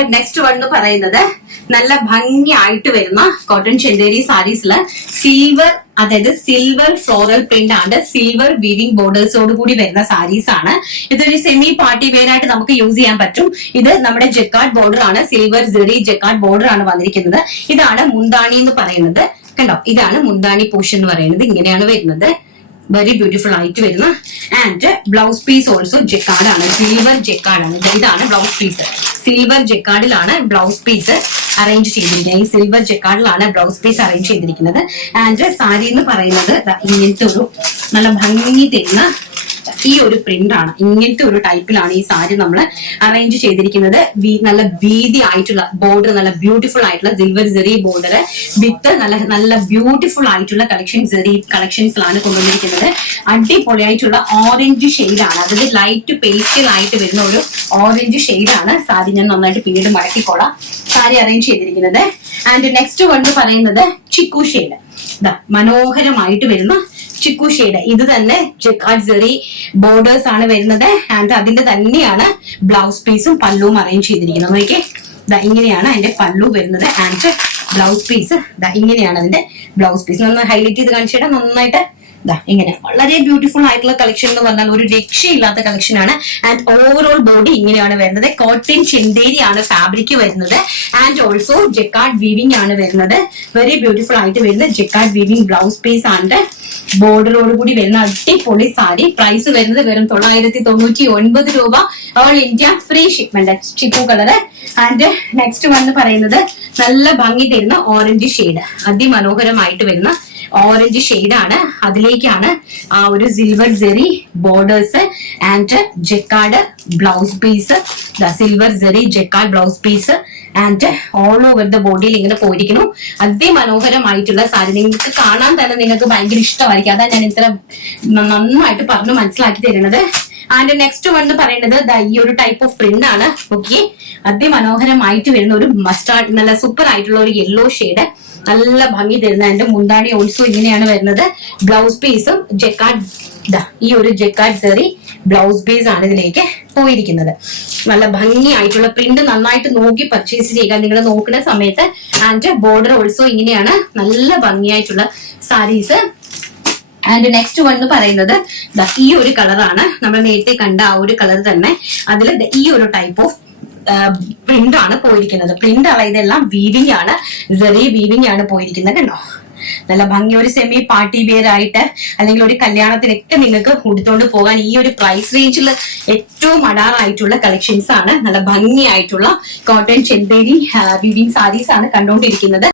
And next one എന്ന് പറയുന്നത് നല്ല ഭംഗിയായിട്ട് വരുന്ന കോട്ടൺ ചെന്തേരി സാരീസില് സിൽവർ, അതായത് സിൽവർ ഫ്ലോറൽ പ്രിന്റ് ആണ്, സിൽവർ വീവിംഗ് ബോർഡേഴ്സോട് കൂടി വരുന്ന സാരീസ് ആണ്. ഇതൊരു സെമി പാർട്ടി വെയർ ആയിട്ട് നമുക്ക് യൂസ് ചെയ്യാൻ പറ്റും. ഇത് നമ്മുടെ ജക്കാർഡ് ബോർഡർ ആണ്, സിൽവർ ജെറി ജക്കാർഡ് ബോർഡർ ആണ് വന്നിരിക്കുന്നത്. ഇതാണ് മുന്താണി എന്ന് പറയുന്നത്. കണ്ടോ, ഇതാണ് മുന്താണി പോർഷൻ എന്ന് പറയുന്നത്. ഇങ്ങനെയാണ് വരുന്നത്. വെരി ബ്യൂട്ടിഫുൾ ആയിട്ട് വരുന്ന. And blouse piece also jacquard ആണ്, സിൽവർ ജക്കാർഡ് ആണ്. ഇതാണ് ബ്ലൗസ് പീസ്. സിൽവർ ജക്കാർഡിലാണ് ബ്ലൗസ് പീസ് അറേഞ്ച് ചെയ്തിരിക്കുന്നത്. ഈ സിൽവർ ജക്കാർഡിലാണ് ബ്ലൗസ് പീസ് അറേഞ്ച് ചെയ്തിരിക്കുന്നത്. ആൻഡ് സാരി എന്ന് പറയുന്നത് ഇങ്ങനത്തെ ഒരു നല്ല ഭംഗി തരുന്ന ഈ ഒരു പ്രിന്റ് ആണ്. ഇങ്ങനത്തെ ഒരു ടൈപ്പിലാണ് ഈ സാരി നമ്മൾ അറേഞ്ച് ചെയ്തിരിക്കുന്നത്. നല്ല വീതി ആയിട്ടുള്ള ബോർഡർ, നല്ല ബ്യൂട്ടിഫുൾ ആയിട്ടുള്ള സിൽവർ ജെറി ബോർഡർ വിത്ത് നല്ല ബ്യൂട്ടിഫുൾ ആയിട്ടുള്ള കളക്ഷൻസിലാണ് കൊണ്ടുവന്നിരിക്കുന്നത്. അടിപൊളിയായിട്ടുള്ള ഓറഞ്ച് ഷെയ്ഡാണ്, അതായത് ലൈറ്റ് പേസ്റ്റൽ ആയിട്ട് വരുന്ന ഒരു ഓറഞ്ച് ഷെയ്ഡാണ് സാരി. ഞാൻ നന്നായിട്ട് പിന്നീട് മടക്കിക്കോളാം. സാരി അറേഞ്ച് ചെയ്തിരിക്കുന്നത്. ആൻഡ് നെക്സ്റ്റ് വൺ പറയുന്നത് ചിക്കു ഷെയ്ഡ്. മനോഹരമായിട്ട് വരുന്ന ചിക്കു ഷെയ്ഡ്. ഇത് തന്നെ ജക്കാർഡ് ജെറി ബോർഡേഴ്സ് ആണ് വരുന്നത്. ആൻഡ് അതിന്റെ തന്നെയാണ് ബ്ലൗസ് പീസും പല്ലുവും അറേഞ്ച് ചെയ്തിരിക്കുന്നത്. നോക്കിയേ, ഇങ്ങനെയാണ് അതിന്റെ പല്ലു വരുന്നത്. ആൻഡ് ബ്ലൗസ് പീസ് ഇങ്ങനെയാണ് അതിന്റെ ബ്ലൗസ് പീസ്. നന്നായി ഹൈലൈറ്റ് ചെയ്ത് കാണിച്ചിട്ട് നന്നായിട്ട് ഇങ്ങനെ വളരെ ബ്യൂട്ടിഫുൾ ആയിട്ടുള്ള കളക്ഷൻ എന്ന് പറഞ്ഞാൽ ഒരു രക്ഷയില്ലാത്ത കളക്ഷൻ ആണ്. ആൻഡ് ഓവറോൾ ബോഡി ഇങ്ങനെയാണ് വരുന്നത്. കോട്ടൺ ചെന്തേരി ആണ് ഫാബ്രിക് വരുന്നത്. ആൻഡ് ഓൾസോ ജക്കാർഡ് വീവിംഗ് ആണ് വരുന്നത്. വെരി ബ്യൂട്ടിഫുൾ ആയിട്ട് വരുന്ന ജക്കാർഡ് വീവിംഗ് ബ്ലൗസ് പീസ് ആണ്. ബോർഡറോട് കൂടി വരുന്ന അടിപൊളി സാരി. പ്രൈസ് വരുന്നത് വെറും 999 രൂപ. All India free shipment. ചിക്കു കളറ്. ആൻഡ് നെക്സ്റ്റ് വന്ന് പറയുന്നത് നല്ല ഭംഗി തരുന്ന ഓറഞ്ച് ഷെയ്ഡ്. അതിമനോഹരമായിട്ട് വരുന്ന ഓറഞ്ച് ഷെയ്ഡാണ്. അതിലേക്കാണ് ആ ഒരു silver zari borders and jacquard blouse piece. Silver zari jacquard blouse piece and all over the ബോഡിയിൽ ഇങ്ങനെ പോയിരിക്കുന്നു. അതിമനോഹരമായിട്ടുള്ള സാരി. നിങ്ങൾക്ക് കാണാൻ തന്നെ നിങ്ങൾക്ക് ഭയങ്കര ഇഷ്ടമായിരിക്കും. അതാണ് ഞാൻ ഇത്ര നന്നായിട്ട് പറഞ്ഞു മനസ്സിലാക്കി തരുന്നത്. ആൻഡ് നെക്സ്റ്റ് വൺ എന്ന് പറയുന്നത് ഈ ഒരു ടൈപ്പ് ഓഫ് പ്രിന്റ് ആണ്. ഓക്കെ, അതിമനോഹരമായിട്ട് വരുന്ന ഒരു മസ്റ്റാർഡ്, നല്ല സൂപ്പർ ആയിട്ടുള്ള ഒരു യെല്ലോ ഷെയ്ഡ്. നല്ല ഭംഗി തരുന്ന. എന്റെ മുന്താണി ഓൾസോ ഇങ്ങനെയാണ് വരുന്നത്. ബ്ലൗസ് പീസും ജക്കാർഡ്, ഈ ഒരു ജക്കാർഡ് ജെറി ബ്ലൗസ് പീസ് ആണ് ഇതിലേക്ക് പോയിരിക്കുന്നത്. നല്ല ഭംഗിയായിട്ടുള്ള പ്രിന്റ്. നന്നായിട്ട് നോക്കി പർച്ചേസ് ചെയ്യുക നിങ്ങൾ നോക്കുന്ന സമയത്ത്. ആൻഡ് ബോർഡർ ഓൾസോ ഇങ്ങനെയാണ്. നല്ല ഭംഗിയായിട്ടുള്ള സാരീസ്. ആൻഡ് നെക്സ്റ്റ് വൺ എന്ന് പറയുന്നത് ഈ ഒരു കളറാണ്. നമ്മൾ നേരത്തെ കണ്ട ആ ഒരു കളർ തന്നെ. അതിൽ ഈ ഒരു ടൈപ്പ് ഓഫ് പ്രിന്റ് ആണ് പോയിരിക്കുന്നത്. പ്രിന്റ് ആണ്, ഇതെല്ലാം വീവിംഗ് ആണ്, ജെറി വീവിംഗ് ആണ് പോയിരിക്കുന്നത്. കണ്ടോ, നല്ല ഭംഗി. ഒരു സെമി പാർട്ടി വെയർ ആയിട്ട് അല്ലെങ്കിൽ ഒരു കല്യാണത്തിനൊക്കെ നിങ്ങൾക്ക് ഉടുത്തോണ്ട് പോകാൻ ഈ ഒരു പ്രൈസ് റേഞ്ചിൽ ഏറ്റവും അടാറായിട്ടുള്ള കളക്ഷൻസ് ആണ്. നല്ല ഭംഗിയായിട്ടുള്ള കോട്ടൺ ചെന്തേരി വീവിംഗ് സാരീസ് ആണ് കണ്ടുകൊണ്ടിരിക്കുന്നത്.